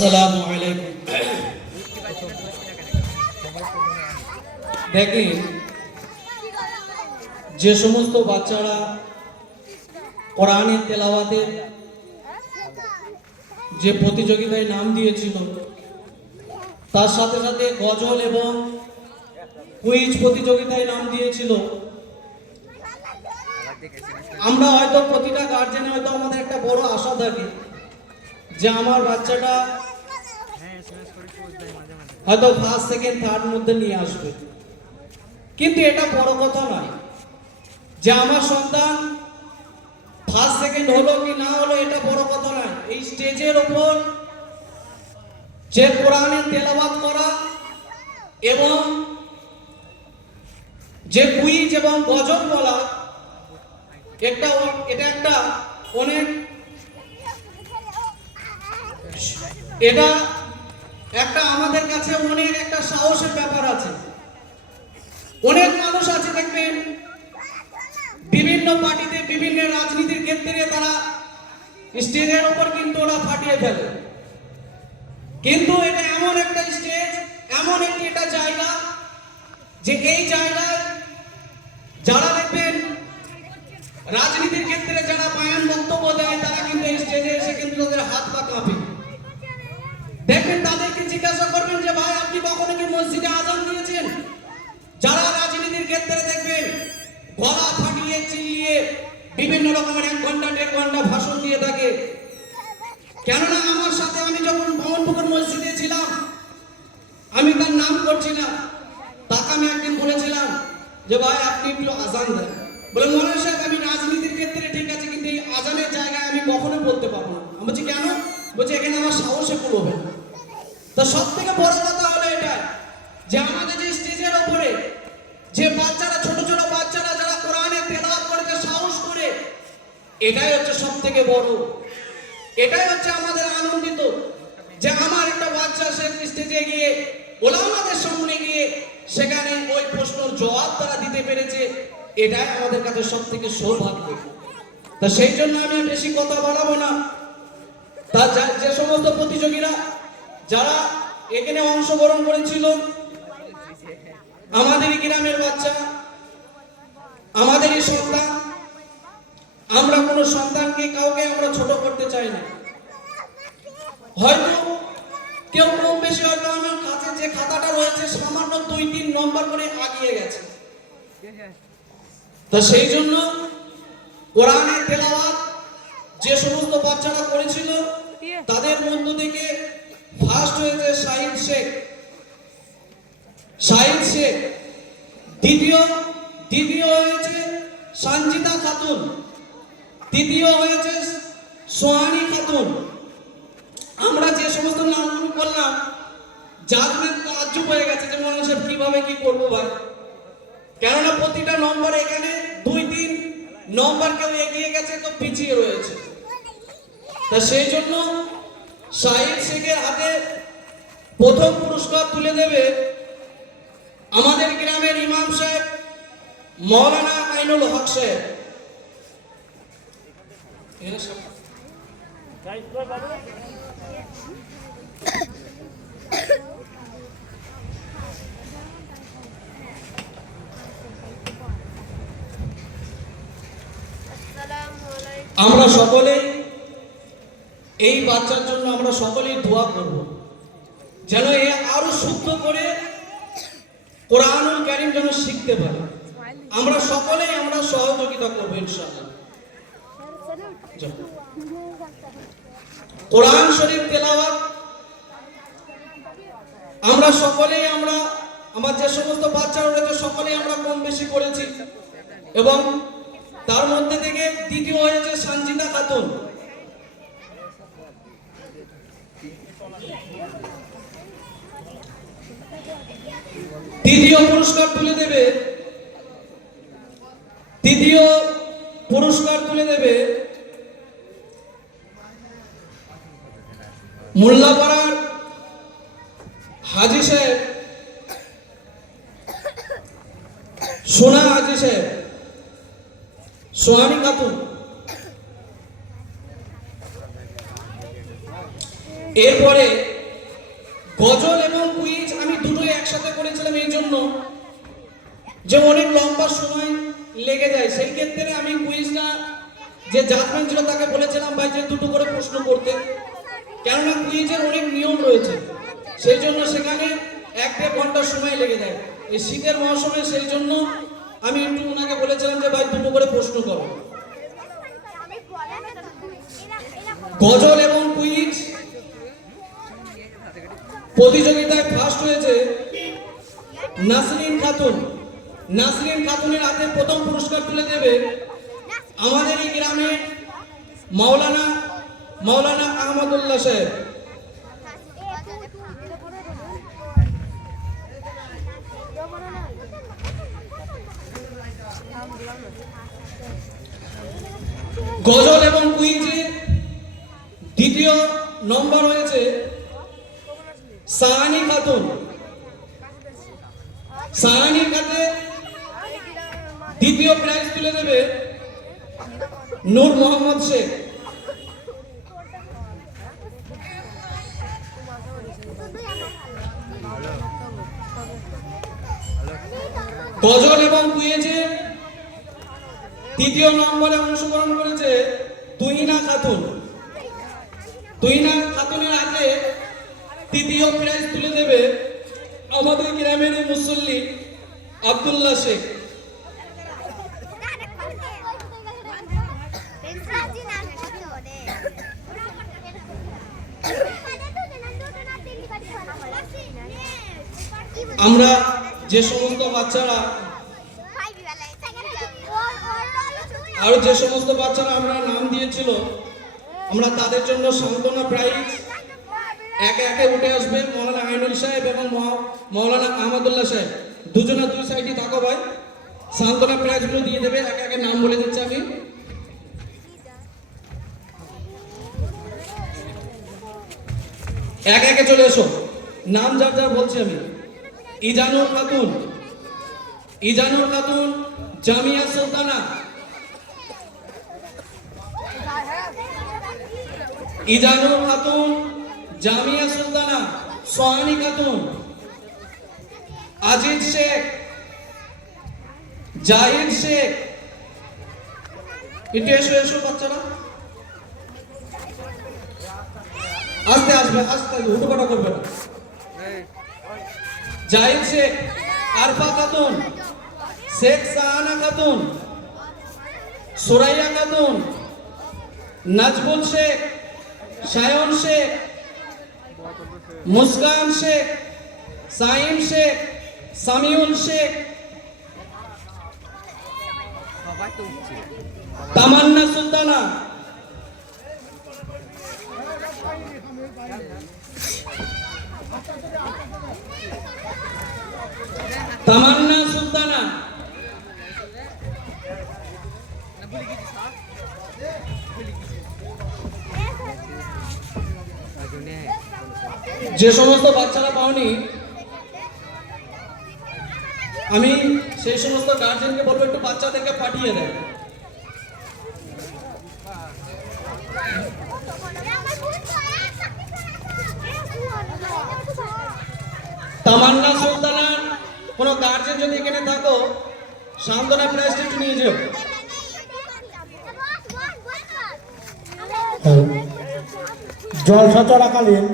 আসসালামু আলাইকুম। দেখেন, যে সমস্ত বাচ্চারা কোরআনের তেলাওয়াতের যে প্রতিযোগিতায় নাম দিয়েছিল, তার সাথে সাথে গজল এবং কুইজ প্রতিযোগিতায় নাম দিয়েছিল, আমরা হয়তো প্রতিটা গার্জেনে হয়তো আমাদের একটা বড় আশা থাকে যে আমার বাচ্চাটা হয়তো ফার্স্ট সেকেন্ড থার্ড মধ্যে নিয়ে আসবে। কিন্তু এটা বড় কথা নয় যে আমার সন্তান ফার্স্ট সেকেন্ড হলো কি না হলো, এটা বড় কথা নয়। এই স্টেজের ওপর যে কোরআনের তেলাওয়াত করা এবং যে কুইজ এবং গজল বলা, এটা একটা অনেক এটা একটা আমাদের কাছে অনেক একটা সাহসের ব্যাপার আছে। অনেক মানুষ আছে দেখবেন বিভিন্ন পার্টিতে বিভিন্ন রাজনীতির ক্ষেত্রে তারা স্টেজের উপর কিন্তু ওরা ফাটিয়ে ফেলে। কিন্তু এটা এমন একটা স্টেজ, এমন একটি এটা জায়গা যে এই জায়গায় যারা দেখবেন রাজনীতির ক্ষেত্রে যারা বায়ান বক্তব্য দেয়, তারা কিন্তু এই স্টেজে এসে কিন্তু তাদের হাত পা কাঁপে। দেখবেন তাদেরকে জিজ্ঞাসা করবেন যে ভাই আপনি কখনো কি মসজিদে আযান দিয়েছেন? যারা রাজনীতির ক্ষেত্রে দেখবেন গলা ফাটিয়ে চিল্লিয়ে বিভিন্ন রকমের 1 ঘন্টা 1.5 ঘন্টা ভাষণ দিয়ে থাকে। কেননা আমার সাথে আমি যখন ভবনপুকুর মসজিদে ছিলাম, আমি তার নাম করছি না, তাকে আমি একদিন বলেছিলাম যে ভাই আপনি একটু আযান দেন। বলে মৌলানা সাহেব আমি রাজনীতির ক্ষেত্রে ঠিক আছে, কিন্তু এই আযানের জায়গায় আমি কখনো বলতে পারবো না। আমি বলছি কেন? বলছি এখানে আমার সাহসে কুলোবে না। তো সব থেকে বড় কথা হলো এটা যে আমাদের যে স্টেজের উপরে যে বাচ্চারা, ছোট ছোট বাচ্চারা যারা কোরআনের তেলাওয়াত করতে সাহস করে, এটাই হচ্ছে সব থেকে বড়। এটাই হচ্ছে আমাদের আনন্দিত যে আমার একটা বাচ্চা সে স্টেজে গিয়ে ওলামাদের সামনে গিয়ে সেখানে ওই প্রশ্নের জবাব তারা দিতে পেরেছে। এটাই আমাদের কাছে সব থেকে সৌভাগ্য। তা সেই জন্য আমি বেশি কথা বাড়াবো না। তা যে সমস্ত প্রতিযোগীরা যারা এখানে অংশগ্রহণ করেছিল, আমাদেরই গ্রামের বাচ্চা, আমাদেরই সন্তান, আমরা কোনো সন্তানকে কাউকে আমরা ছোট করতে চাই না। হয়তো কেউ কম বেশি হয়তো আমার কাছে যে খাতাটা রয়েছে সামান্য 2-3 নম্বর করে আগিয়ে গেছে। তা সেই জন্য কোরআনের তেলাওয়াত যে সমস্ত বাচ্চারা করেছিল তাদের মধ্য থেকে ফার্স্ট হয়েছে শাহিদ শেখ, দ্বিতীয় হয়েছে সঞ্জিতা খাতুন, তৃতীয় হয়েছে সোহানী খাতুন। আমরা যে সমস্ত নামগুলো করলাম, যাদের তাজ্জুব হয়ে গেছে যে মৌলানা সাহেব কিভাবে কি করবো ভাই, কেননা প্রতিটা নম্বর এখানে 2-3 নম্বর কেউ এগিয়ে গেছে, তো পিছিয়ে রয়েছে। তা সেই জন্য শাহিদ শেখের হাতে প্রথম পুরস্কার তুলে দেবে আমাদের গ্রামের ইমাম সাহেব মৌলানা আইনুল হক সাহেব। আমরা সকলেই এই বাচ্চার জন্য আমরা সকলেই দোয়া করব যেন এ আরো শুদ্ধ করে কোরআনুল কারীম যেন শিখতে পারে। আমরা সকলেই আমরা সহযোগিতা করব ইনশাআল্লাহ। কোরআন শরীফ তেলাওয়াত আমরা সকলেই আমার যে সমস্ত বাচ্চারা রয়েছে সকলেই আমরা কম বেশি করেছি, এবং তার মধ্যে থেকে দ্বিতীয় হয়েছে সঞ্জিতা খাতুন। তৃতীয় পুরস্কার তুলে দেবে মোল্লাপাড়ার হাজী সাহেব, সোনা হাজী সাহেব, সোহানী খাতুন। এরপরে গজল এবং কুইজ আমি দুটোই একসাথে করেছিলাম এই জন্য যে অনেক লম্বা সময় লেগে যায়। সেই ক্ষেত্রে আমি কুইজটা যে জাজমেন্ট ছিল তাকে বলেছিলাম ভাই যে দুটো করে প্রশ্ন করতে, কেননা কুইজের অনেক নিয়ম রয়েছে, সেই জন্য সেখানে 1-1.5 ঘন্টা সময় লেগে যায় এই শীতের মৌসুমে। সেই জন্য আমি একটু ওনাকে বলেছিলাম যে ভাই দুটো করে প্রশ্ন করো। গজল এবং কুইজ প্রতিযোগিতায় ফার্স্ট হয়েছে নাসরিন খাতুন। নাসরিন খাতুনের হাতে প্রথম পুরস্কার তুলে দেবে আমাদের এই গ্রামের মাওলানা আহমদুল্লাহ সাহেব। গজল এবং কুইজে দ্বিতীয় নম্বর হয়েছে সাহানি খাতুন। সাহানির কাছে দ্বিতীয় প্রাইজ তুলে দেবে নূর মোহাম্মদ শেখ। গজল এবং কুইজে তৃতীয় নম্বরে অংশগ্রহণ করেছে তুহিনা খাতুন। তুহিনা খাতুনের হাতে তৃতীয় প্রাইজ তুলে দেবে আমাদের গ্রামের মুসল্লি আব্দুল্লাহ শেখ। আমরা যে সমস্ত বাচ্চারা আমরা নাম দিয়েছিল, আমরা তাদের জন্য সান্ত্বনা প্রাইজ একে একে উঠে আসবে মৌলানা আইনুল সাহেব এবং মৌলানা আহমদুল্লাহ সাহেব, দুজনে দুই সাইডে থাকো ভাই। সান্ত্বনা প্রাইজ গুলো দিয়ে দেবে, একে একে নাম বলে দিচ্ছি আমি। একে একে চলে এসো, নাম যার যার বলছি আমি। ইজানুর খাতুন জামিয়া সুলতানা। ইজানুর খাতুন জামিয়া সুলতানা। সোহানি খাতুন। আজিজ শেখ, জাহিদ শেখ। একটু এসো এসো বাচ্চারা, আস্তে আসবে, আস্তে হুটোপাটা করবে না। জাহিদ শেখ, আরফা খাতুন, শেখ সাহানা খাতুন, সুরাইয়া খাতুন, নাজবুল শেখ, সায়ন শেখ, মুস্কান শেখ, সাইম শেখ, সামিউল শেখ, তামান্না সুলতানা, তামান্না সুলতানা। যে সমস্ত বাচ্চারা পাওনি আমি সেই সমস্ত গার্জেনকে বলবো একটু বাচ্চাদেরকে পাঠিয়ে দেয়। তামান্না সুলতানা কোনো গার্জেন যদি এখানে থাকো সান্ত্বনা প্রাইজটা একটু নিয়ে যাও। জলসা চলাকালীন